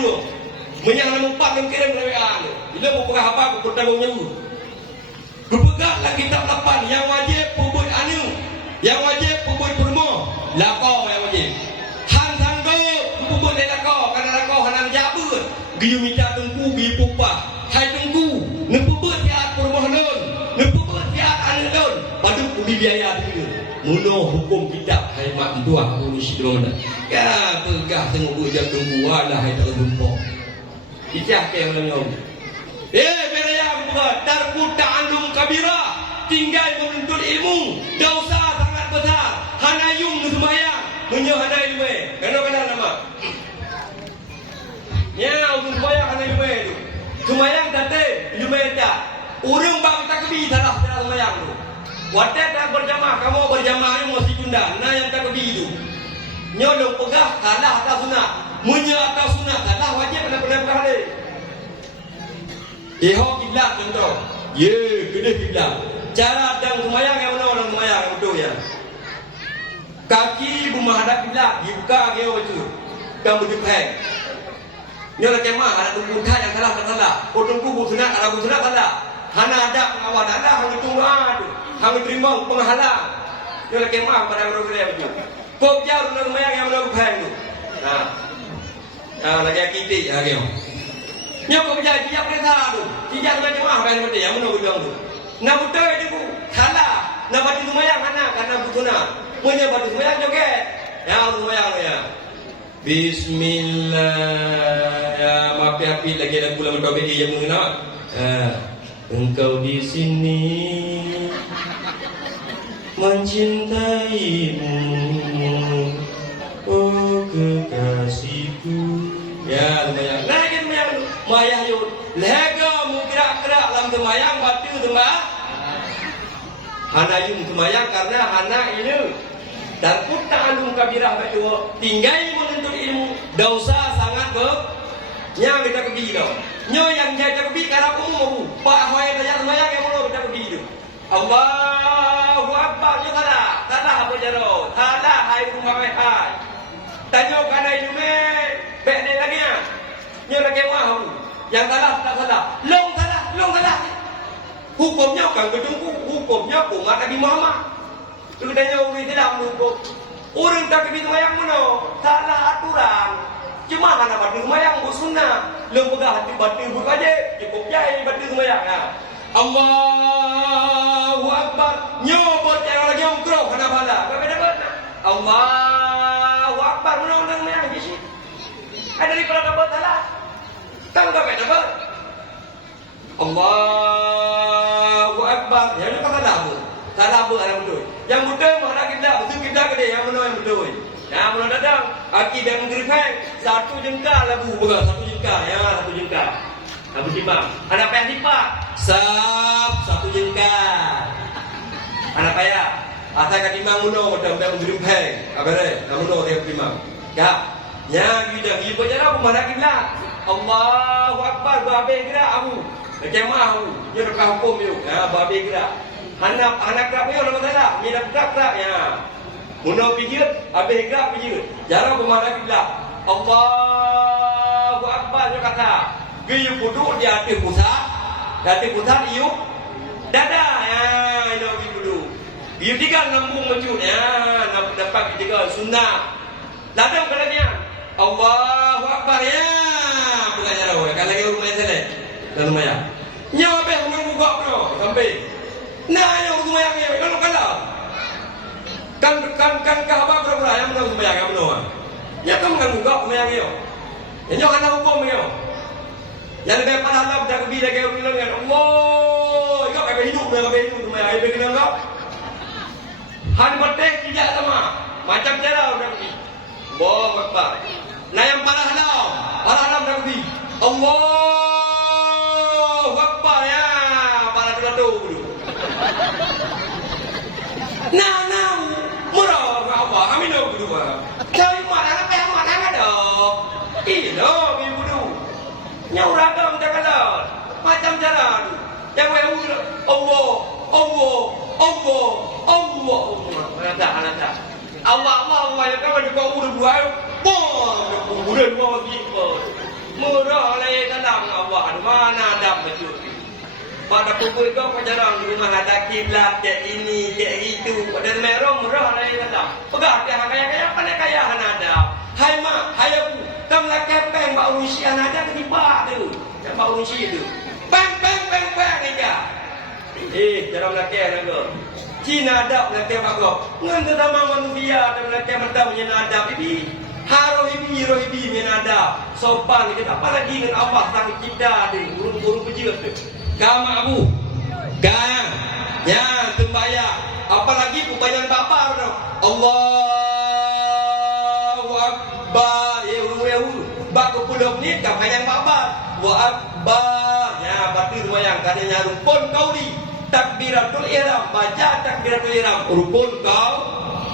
mulu. Menyang nama empat yang kirim lewaan. Bila mau pegang apa aku bertanggung jawab. Berpeganglah kitab 8 yang wajib pubut anu. Yang wajib pubut permo. Lakau yang wajib. Han tanggo pubut le lakau karena lakau hanang jabut. Giyu minta tengku giyu pupah. Hai tengku, ne pubut tiat permo hanon. Ne pubut tiat anu hanon. Padu ubi biaya tu. Muno hukum kitab hai mak tuah ngurusi drona. Ya pegah tengok jam tengku walah hai tak jumpa. Ijah ke malam ni. Beraya buat tarku ta'allum kabira, tinggal menuntut ilmu, dosa sangat besar. Hanayung semayang, menyo hanai ilmu. Kenapa nama? Ya, untuk semayang hanai ilmu tu. Semayang tadi ilmu tak. Urang bang takbir salah semayang tu. Wadah tak berjamaah, kamu berjamaah ni mesti tunda. Nah yang takbir tu. Nyolong pegah kalah atas sunat. Menyo atas sunat kalah wajib benar-benar kali. Ihok kiblat contoh. Kedih kiblat. Cara adang semayang yang mana orang semayang yang betul ya. Kaki menghadap kiblat, dibuka ke baju. Dan berdepeng. Ni orang kemah ada tunggu yang salah. Oh tunggu sunat, ada sunat salah. Hana ada pengawal ada, hang tunggu tu. Hang terima penghalang. Ni orang kemah pada orang kaya baju. Kau jauh orang semayang yang mana berdepeng tu. Lagi kitik lagi. Nyok kau berjaya dia perintah tu. Dia macam mana kan betul yang mana bilang tu. Nak betul itu ku salah. Nak batu semayang anak karena butuna. Punya batu semayang joget. Ya semayang ya. Bismillah. Ya maaf-maaf lagi ada pula mendobe dia yang mengenal. Engkau di sini mencintaimu, oh kekasihku. Ya semayang. Lagi semayang tu. Mayah yud lega mu gerak-gerak dalam semayang batu sembah. Hana yum semayang karena hana ini dan putta alum kabirah batu tinggal menuntut ilmu dosa sangat yang kita kebi dah. Nyo yang jadi kebi karena umum pak hoy dah semayang yang mulu kita kebi tu. Allahu akbar yo salah apa jaro salah hai rumah hai. Tanyo kana ini be ni lagi ya. Nyo lagi mau yang salah tak salah. Long salah. Hukumnya kan gedungku, hukumnya umat Nabi Muhammad. Kemudian orang tidak hukum. Orang tak kena semayang mana? Salah aturan. Cuma mana batu semayang bersunnah. Lembaga hati batu berwajib. Cukup jahil batu semayang. Allahu Akbar. Nyobot yang lagi ongkroh kena bala. Bagaimana? Allahu Akbar. Mana semayang di sini? Ada di kalau dapat salah. Tak dapat. Allahu Akbar. Yang mana salah apa? Salah apa yang betul? Yang betul mana kita? Betul kita ke dia? Yang mana yang betul? Yang mana datang? Aki dan gerifeng. Satu jengkal lagu. Bukan satu jengkal. Ya, satu jengkal. Abu Timah. Anak payah tipak. Satu jengkal. Anak payah. Asal kat timang muno. Macam gerifeng. Apa dia? Muno dia timang. Kak. Yang kita ibu cara mana kita? Allahu Akbar. Babe gerak abu. Macam mahu. Dia nak hukum you. Ya, babe gerak. Anak kerap punya nama salah. Dia dah gerak ya. Muna pijit, habis gerak pijit. Jarang bermana kiblat. Allahu Akbar dia kata. Giyu duduk di atas pusat. Di atas pusat iu dada ya, ini giyu duduk. Giyu tiga lambung mencut ya, dapat tiga sunnah. Ladang kalanya. Allahu Akbar ya. Bukan jarang. Kalau lagi rumah saya dan rumah ya. Nyawa be rumah buka bro sampai. Nah yang semayang ni, kalau kalah kan kahabak berapa yang mana semayang yang mana? Ya kamu kan buka semayang ni. Yang mana hukum ni? Yang lebih pada Allah dah kebi dah kau bilang kan Allah, kau kau hidup semayang, kau bilang kau. Han betek tidak sama, macam cara orang kebi. Boh makbar. Nah yang para haram dah kebi. Allah makbar ya, para tu. Nah, murah apa? Kami nak berdua. Kau mana ada? Ilo, ibu tu. Nyau ragam cakalan, macam jalan. Yang wewu Allah. Allah. Yang kau juga udah dua. Boh, udah dua gitu. Murah lai dalam awak mana ada betul. Pada kubur kau jarang di rumah ada kiblat kayak ini kayak itu. Pada merah murah lai dalam. Pegang dia kaya pandai kaya ada. Hai mak, hai aku. Kam lah kepeng bau usi ada ketiba tu. Yang bau usi tu. Bang aja. Jarang nak kaya nak. Cina adab nak kaya bago. Ngan terutama manusia dan nak kaya mata punya adab ini. Harohibi menada sopan kita apalagi dengan Allah sang kita di burung-burung kecil tu. Kama abu, gang, ya tembaya. Apalagi pupanyan babar tu. Allahu Akbar. Ya uru. Bak puluh menit kapanyan babar. Wa Akbar. Ya berarti rumayang kadanya rukun kauli. Takbiratul ihram, baca takbiratul ihram. Rukun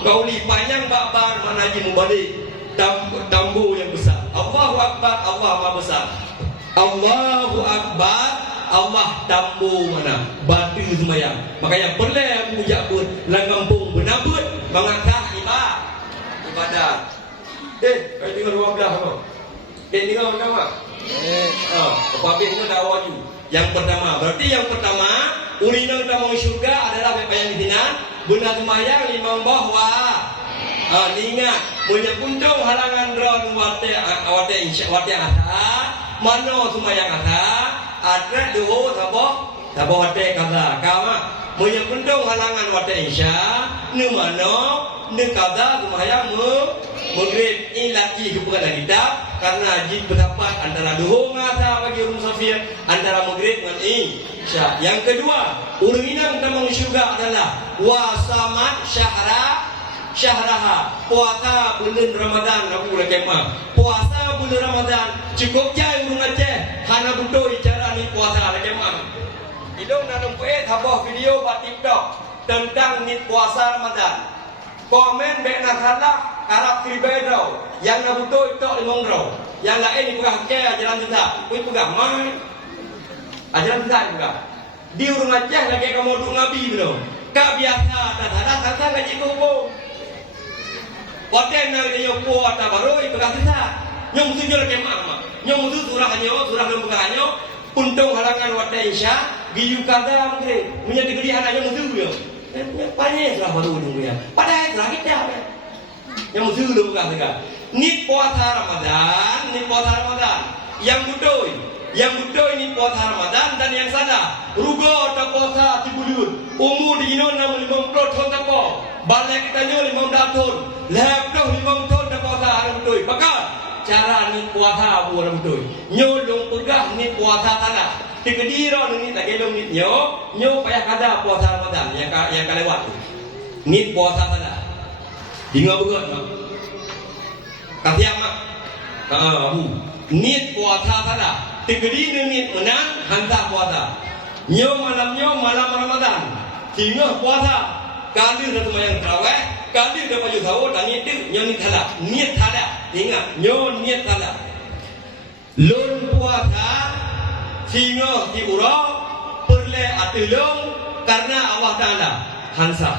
kauli panjang babar manaji mubalik. Tambu yang besar. Allahu Akbar, Allah Maha besar. Allahu Akbar, Allah tambu mana? Batu semayang. Makanya perlu puja pun langampung benabut mengangkat ibadah. Kau tinggal 12 apa? Tinggal berapa? Kepabin itu dah wajib. Yang pertama, berarti yang pertama urina utama syurga adalah apa yang dihinan benar semayang limang bahwa ingat punya kuntung halangan ron wate ada mano semayang ada doho sabo wate kaza kama punya kuntung halangan wate insya nu mano nu kaza semayang maghrib ini lagi kebukan kita karena jid pendapat antara doho ngata bagi orang musafir antara maghrib dengan insya. Yang kedua urinang tamang syurga adalah wasamat syahraha puasa bulan Ramadan aku lagi mah puasa bulan Ramadan cukup jai urung Aceh hana butuh cara ni puasa lagi mah idong nanong poe thabah video buat TikTok tentang ni puasa Ramadan komen be nak salah Arab pribadi yang nak butuh itu limong yang lain ni pegang ke ajaran kita kui pegang mai ajaran kita pegang di urung Aceh lagi kamu duk nabi belum ka biasa tak ada kata ngaji hukum. Hotel nak dia po atau baru itu kasih sah. Nyom tujuh lagi mak. Nyom tu surah belum penganyo. Untung halangan hotel insya. Giyu kada mungkin. Punya digeri anak nyom tu yo. Panjang surah baru dulu ya. Padahal surah kita. Nyom tu belum penganyo. Ni puasa Ramadan. Yang butuh ini puasa Ramadan dan yang sana. Rugo atau puasa tibulut. Umur di Inon 50 tahun tak po. Balik kita nyo 5 tahun. Lepdoh 5 tahun dah puasa hari betul. Maka cara ni puasa buat betul. Nyo long pegah ni puasa tanah. Tikadiro ni lagi long ni nyo payah kada puasa Ramadan yang kalewat tu. Ni puasa tanah. Dengar begut mak. Kasihan mak. Abu. Ni puasa tanah. Tikadiro ni menang hantar puasa. Nyo malam Ramadan. Tinggal puasa. Kali dah semayang terawih, kali dah baju sahur dan itu niat thala. Ingat, niat thala. Lun puasa singa di urang perle atulung karena Allah Taala hansa.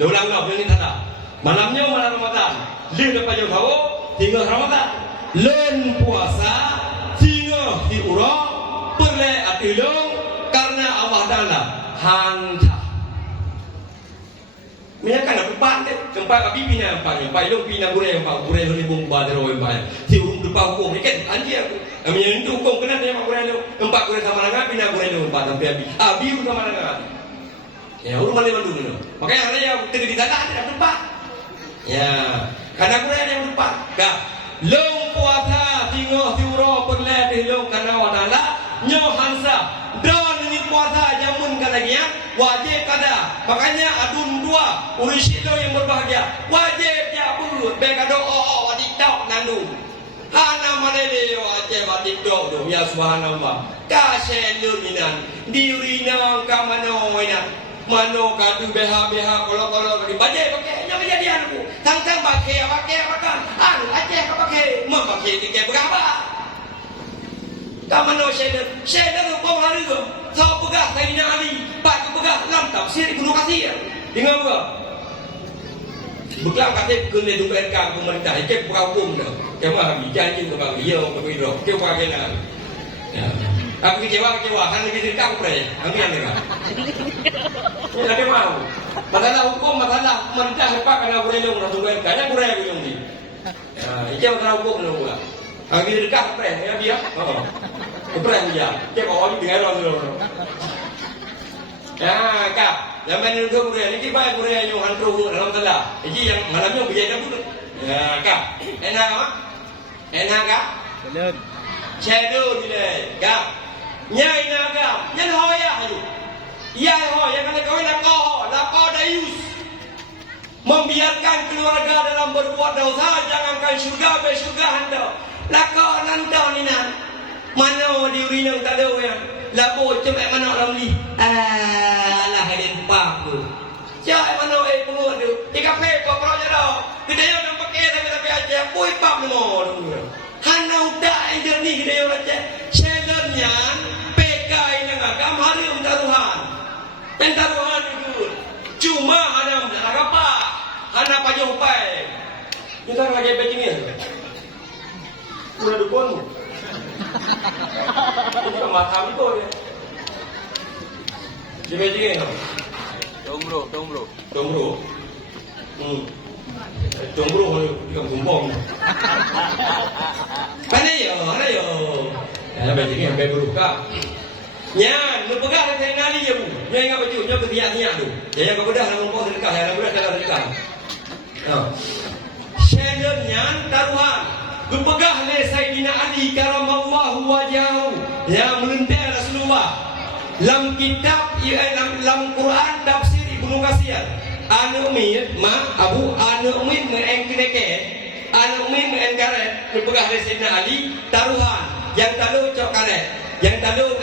Ulang niat thala. Malam Ramadan, li dah baju sahur tinggal Ramadan. Lun puasa singa di urang perle atulung karena Allah Taala hansa. Mereka nak depan deh, tempat api pina empat, ilmu pina gureh ni bung badero empat. Si urung depan hukum ni kan anjir aku. Kami yang itu hukum kena dia mak gureh lu, empat gureh sama dengan pina gureh lu empat sampai api. Api sama dengan. Ya urung mana mandu ni. Makanya ada yang tengah di tanah ada tempat. Ya, karena gureh ada yang tempat. Kak, long puasa tinggal tiuro perle di long karena wadala nyo hansa. Dan ini puasa jamun kalagian wajib kada. Makanya adun dua urisilo yang berbahagia wajib ya burut begado wajib dak nandu. Hana malele wajib wajib do ya subhanallah. Kaselu minan diurina kamano ina. Mano kadu beha kalau baca pakai yang menjadi anakku. Tangkang pakai makan. Aceh pakai mak pakai tiga berapa? Kamano shader hukum hari tu. Tahu pegah Sayyidina Ali, pak pegah lam tafsir Ibnu Katsir. Dengar apa? Beklam kata kena dugaan pemerintah, ikut hukum dah. Kema janji tu bang, iya begitu. Kecewa kena. Ya. Aku kecewa, kan lebih dari kamu pre. Kami yang dengar. Ini ada mau. Masalah hukum, masalah mentah apa kena boleh dong, langsung kan. Kayaknya boleh bilang ni. Ya, itu masalah hukum dong. Kami dari kamu pre, ya dia. Oh, pre dia. Kecewa orang dengar orang. Ya, kak. Yang mana itu boleh? Ini kita boleh yang hantu dalam telah. Ini yang malamnya berjaya pun. Ya, kak. Enak tak? Enak tak? Belum. Cedul dia, kak. Nyai naga, yang hoya itu. Ya hoya yang kau lakau dayus. Membiarkan keluarga dalam berbuat dosa, jangankan surga bersurga anda. Lakau nanda ni nan. Mana diri yang tak ada yang labo cepat mana orang ni. Alah hadin paku. Siapa mana penguat tu? Jika pekor kalau jauh, kita yang nak pakai tapi aja, pui pam nomor. Hanau tak jernih dia orang je. Challenge-nya pekai dengan agam hari taruhan. Dan taruhan itu cuma ada apa? Hana pajumpai. Kita lagi begini. Udah dukun. Kita matam itu dia. Begini. Dombro. Dombro ikan bumbong. Mana yo. Ya begini sampai beruka. Nya, lu pegang saya nali je bu. Nya ingat baju, nya ketiak-tiak tu. Jangan kau bedah nak ngomong sedekah, yang bedah jalan sedekah. Challenge-nya taruhan. Lu pegang le Sayyidina Ali karamallahu wajahu yang melentir Rasulullah. Dalam kitab dalam Quran tafsir Ibnu Katsir. Anu umid Abu anu umid mengengkeke. Anu umid mengengkaret. Lu pegang le Sayyidina Ali taruhan. Yang talu cok karet. Yang talu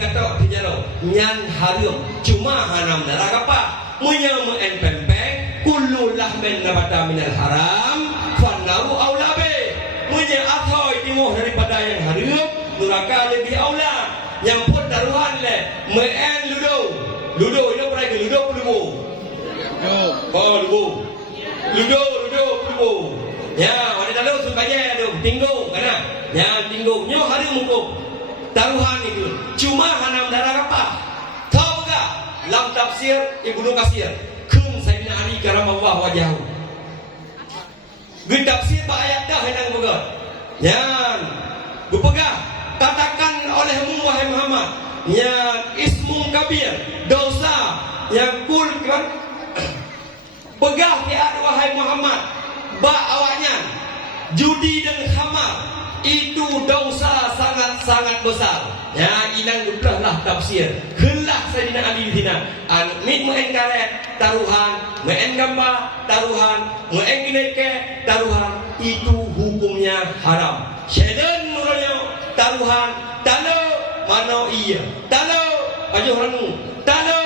kata dijalo nyan harum cuma hanam darah apa munya men pempeng kullu lahmin nabata minal haram fanaru aula be munya athoy timoh daripada yang harum neraka lebih aula yang pun taruhan le men ludo itu pernah ke ludo ya ada talu supaya ada tinggung kana ya tinggung nyo harum muko taruhan itu cuma hanam darah apa? Tahu tak? Dalam tafsir Ibnu Katsir, kun Sayyidina Ali karamallahu wajahu. Di tafsir ayat dah hendak begat. Yang berpegang katakan olehmu wahai Muhammad, yang ismun kabir, dosa yang kul kan? Pegah tiada wahai Muhammad, ba awaknya judi dan khamar. Itu dosa sangat besar. Ya, inang lah tafsir. Kelah Sayyidina Ali di sini. Mit muen karet taruhan, muen gambar taruhan, muen gineke taruhan. Itu hukumnya haram. Syaitan menurutnya taruhan, talo mano iya, talo ajo rangu, talo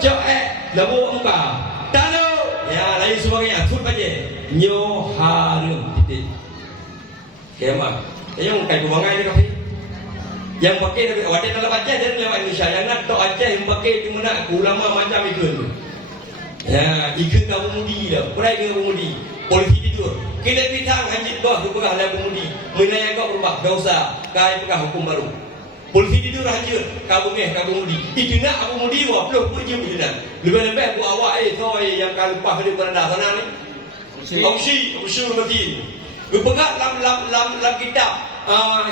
joe labu muka, talo ya lain sebagainya. Tut aja. Nyo haram titik. Kemah, yang kayak buangan ni kafe. Yang pakai tapi wadah dalam Aceh dan lewat Indonesia. Yang nak tahu Aceh yang pakai di mana ulama macam ikut. Ya, ikut kamu mudi dah. Perai ke kamu mudi. Polisi tidur. Kita pitang hanjit bawah tu pegah lagu mudi. Menaya kau berubah dosa. Kai pegah hukum baru. Polisi tidur hanjit. Kamu mudi. Itu nak kamu mudi wah. Belum puji itu nak. Lebih-lebih aku awak toy yang kan lupa di beranda sana ni. Opsi mati. Berpegang dalam kitab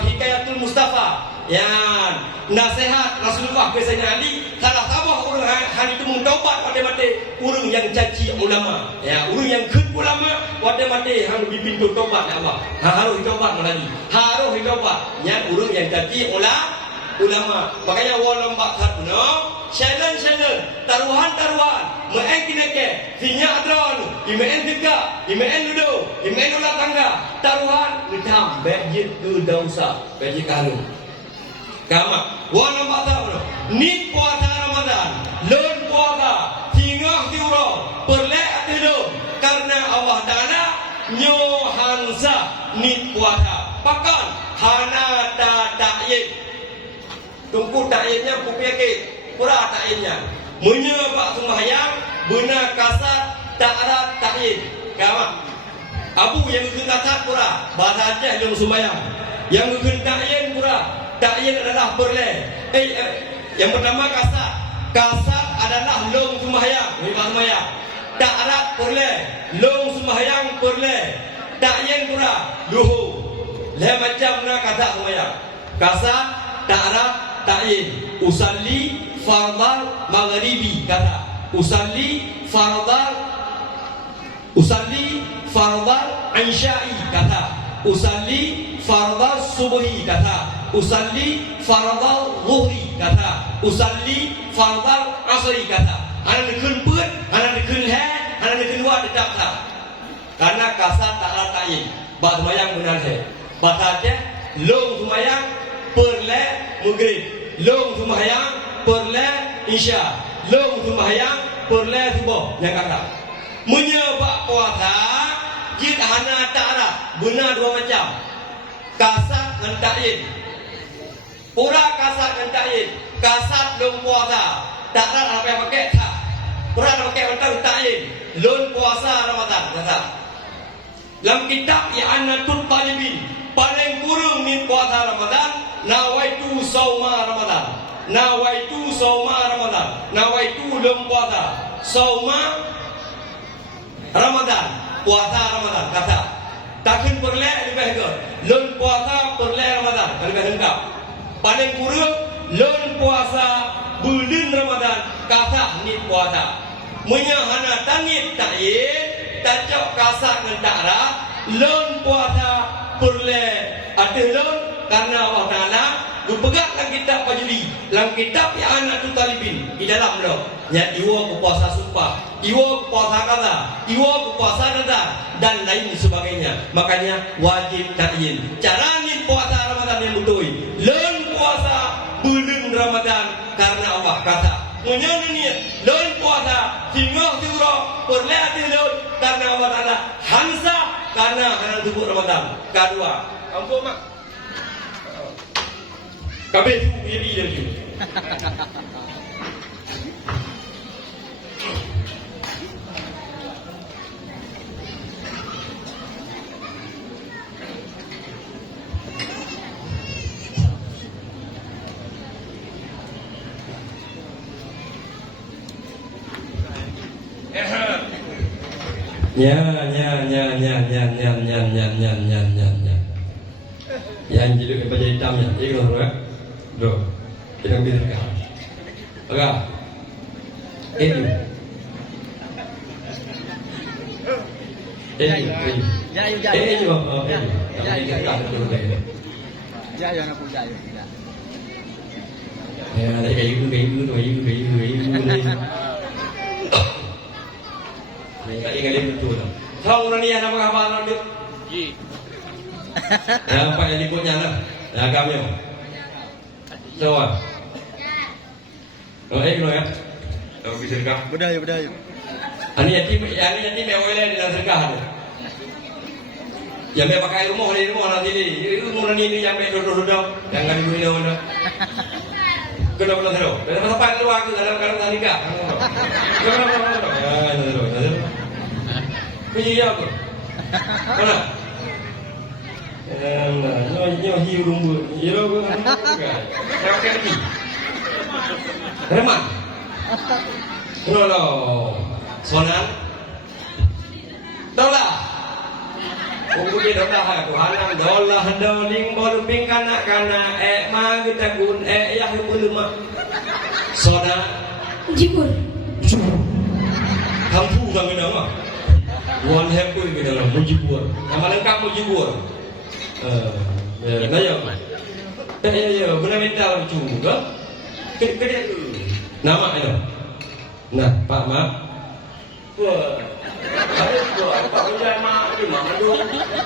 Hikayatul Mustafa yang nasihat Rasulullah ke Sayyidina Ali salah tabah orang hari itu mentaubat pada mati orang yang caci ulama ya orang yang khut ulama pada mati harus dipintu taubat ya Allah harus taubat lagi harus taubat ya orang yang caci ulama makanya walam bakat no challenge taruhan main kineke sinya adron imen tiga imen ludo imen ulah tangga taruhan hitam bejit ke dosa bejit kalu kama walam bakat no ni puasa Ramadan lon puasa tingah tiuro perlek tidur karena Allah Taala nyo hansa ni puasa pakan hana ta'yin tunggu takyinnya kupiyake pura takyinnya menyebab sembahyang benar kasar tak ada takyin kama Abu yang ngukun kasat pura, bahasa Aceh yang sembahyang. Yang ngukun takyin pura, takyin adalah perle. Yang pertama kasat. Kasat adalah long sembahyang, memang sembahyang. Ta'rat perle, long sembahyang perle. Takyin pura, duhu. Lain macam nak kasat sembahyang. Kasat, ta'rat, takyin. Usalli fardal maghribi kata. Usalli fardal Isya'i kata. Usalli fardal subhi kata. Usalli fardal zuhri kata. Usalli fardal asri kata. Ana dikun put, ana dikun he, ana dikun wa tetap tak. Karena kasat tak tayin. Ba sembahyang benar he. Baca long sembahyang perle maghrib. Long sembahyang perle isya. Long sembahyang perle subuh. Yang kata menyebab puasa kita hana ta'arah benar dua macam. Kasat dan ta'yin. Pura kasat dan ta'yin. Kasat long puasa, ta'arah apa yang pakai tak. Pura pakai mentang ta'yin. Long puasa Ramadan kata. Dalam kitab I'anatul Talibin paling kurang ni puasa Ramadan, nawaitu sauma Ramadan. Nawaitu sauma Ramadan. Nawaitu long puasa. Sauma Ramadan, puasa Ramadan kata. Takkan perle lebih ke lon puasa perle Ramadan lebih lengkap. Paling kurang lon puasa bulan Ramadan kata ni puasa. Menyahana tangit takyin tajak kasat dengan ta'arah lon puasa perle ada lon karena Allah Ta'ala berpegang dalam kitab Fajri, dalam kitab I'anatul Talibin di dalam lo ya iwa puasa sumpah, iwa puasa kaza, iwa puasa kaza dan lain sebagainya. Makanya wajib takyin. Cara ni puasa Ramadan yang betul. Lon puasa bulan Ramadan karena Allah kata. Menyana ni lon puasa tinggal surah perlihat lon karena Allah Ta'ala. Hansa karena hana tubuh Ramadan. Kedua, ampun mak. Kabeh tu diri dia tu. Yang jadi kepada hitamnya, ini orang. Bro, kita ambil dekat. Agak. Ini. Jayu. Jayu anak pun jayu. Ya, ada kayu. Ini kali betul. Tahu orang ni anak apa anak dia? Ji. Apa yang ikutnya nak? Ya kami. Jawab. Oh, lo ya. Tahu bisa kah? Bedayu. Ani yatim mewele di dalam sedekah tu. Yang pakai rumah nanti ni. Rumah ni yang duduk. Jangan dulu ni mana. Kenapa terus? Kenapa sampai keluar ke dalam kalau nikah? Kenapa? Ya, terus. Punya apa? Mana? Nyo hiu rumbu. Hiu rumbu. Siapa lagi? Reman. Kenapa? Sonan. Dolah. Buku dia dolah aku hanam dolah doling baru pingkan kana ma kita gun ya huluma. Sonan. Jibur. Kampu bang nama. Wan happy ke dalam mujibur. Nama lengkap mujibur. Naya. Ya, benar minta juga. Kedai nama itu. Nah, Pak maaf. Wah. Pak udah mak di mana tu?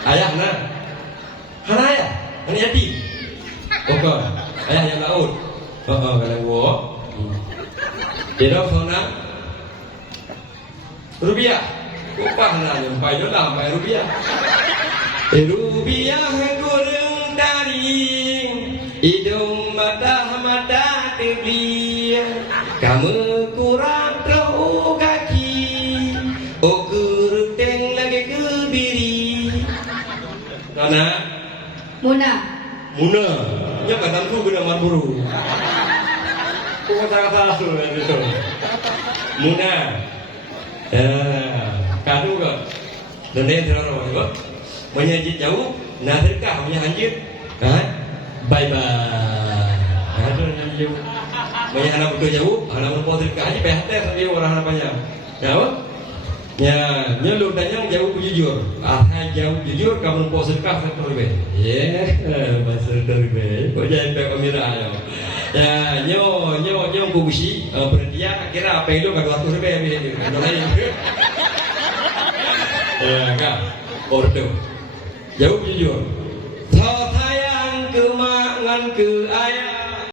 Ayah nak. Hana ayah. Ini yatim. Okey. Ayah yang laut. Kalau gua. Tidak sana. Rupiah. Upah nak nyampai dolar, sampai rupiah. Rupiah goreng taring, hidung mata tebli. Kamu kurang tahu kaki, okur teng lagi kebiri. Muna, nya kata tu kena marburu. Kau kata tu itu. Muna, kadu kan, dan dia terlalu apa? Menyanyi jauh, naderkah punya anjir, kan? Bye bye. Itu nyanyi jauh. Banyak anak betul jauh, anak berpotret ke aja PHT sampai orang apanya. Ya, ya, nyelur dan yang jauh jujur. Jauh jujur kamu berpotret ke faktor B. Ya, pasal terbe. Kau jangan pakai kamera ya. Ya, nyo kubusi berdia kira apa itu kagak faktor B ini. Ya, kak, ordo. Jauh jujur. Thao thayang ke mangan ke ayah.